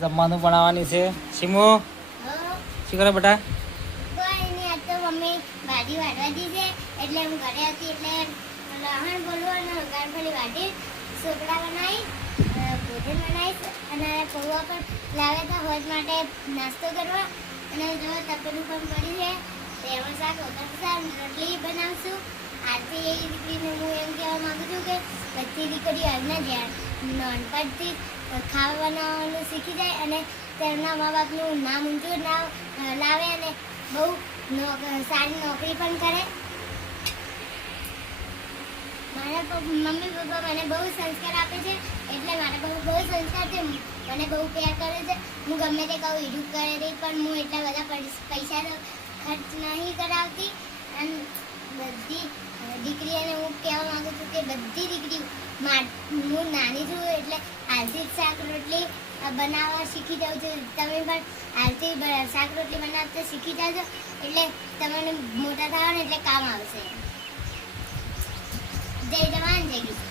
જમવાનું બનાવવાની છે. શીમો શું કરે બેટા? કોઈ નહીં, આજ તો મમ્મી ભાજી વાટવા દી છે એટલે હું ઘરે હતી એટલે લહણ બોલવાનું ગાંઠોલી વાટી સોપડા બનાવી ભોજન બનાવીશ અને પૌવા પણ લાવ્યા હતા હોજ માટે નાસ્તો કરવા અને જો તપેલું પણ પડ્યું છે તેમાં શાક વઘારતા રોટલી બનાવશું. આજથી એ દીકરીને હું એમ કહેવા માગું છું કે બધી દીકરીઓ આજના જ્યાં નાનપણથી ખાવા બનાવવાનું શીખી જાય અને તેમના મા બાપનું નામ ઊંચું લાવે અને બહુ સારી નોકરી પણ કરે. મારા મમ્મી પપ્પા મને બહુ સંસ્કાર આપે છે એટલે મારા પપ્પા બહુ સંસ્કાર છે, મને બહુ પ્યાર કરે છે. હું ગમે તે કહું ઈડું કરે પણ હું એટલા બધા પૈસા ખર્ચ નહીં કરાવતી. અને બધી દીકરીઓને હું કહેવા માગું છું કે બધી દીકરી હું નાની છું એટલે હાલથી જ શાક રોટલી બનાવવા શીખી જાઉં છું. તમે પણ હાલથી શાક રોટલી બનાવતા શીખી જાજો એટલે તમને મોટા થવા ને એટલે કામ આવશે. જય જવાન જય કિસાન.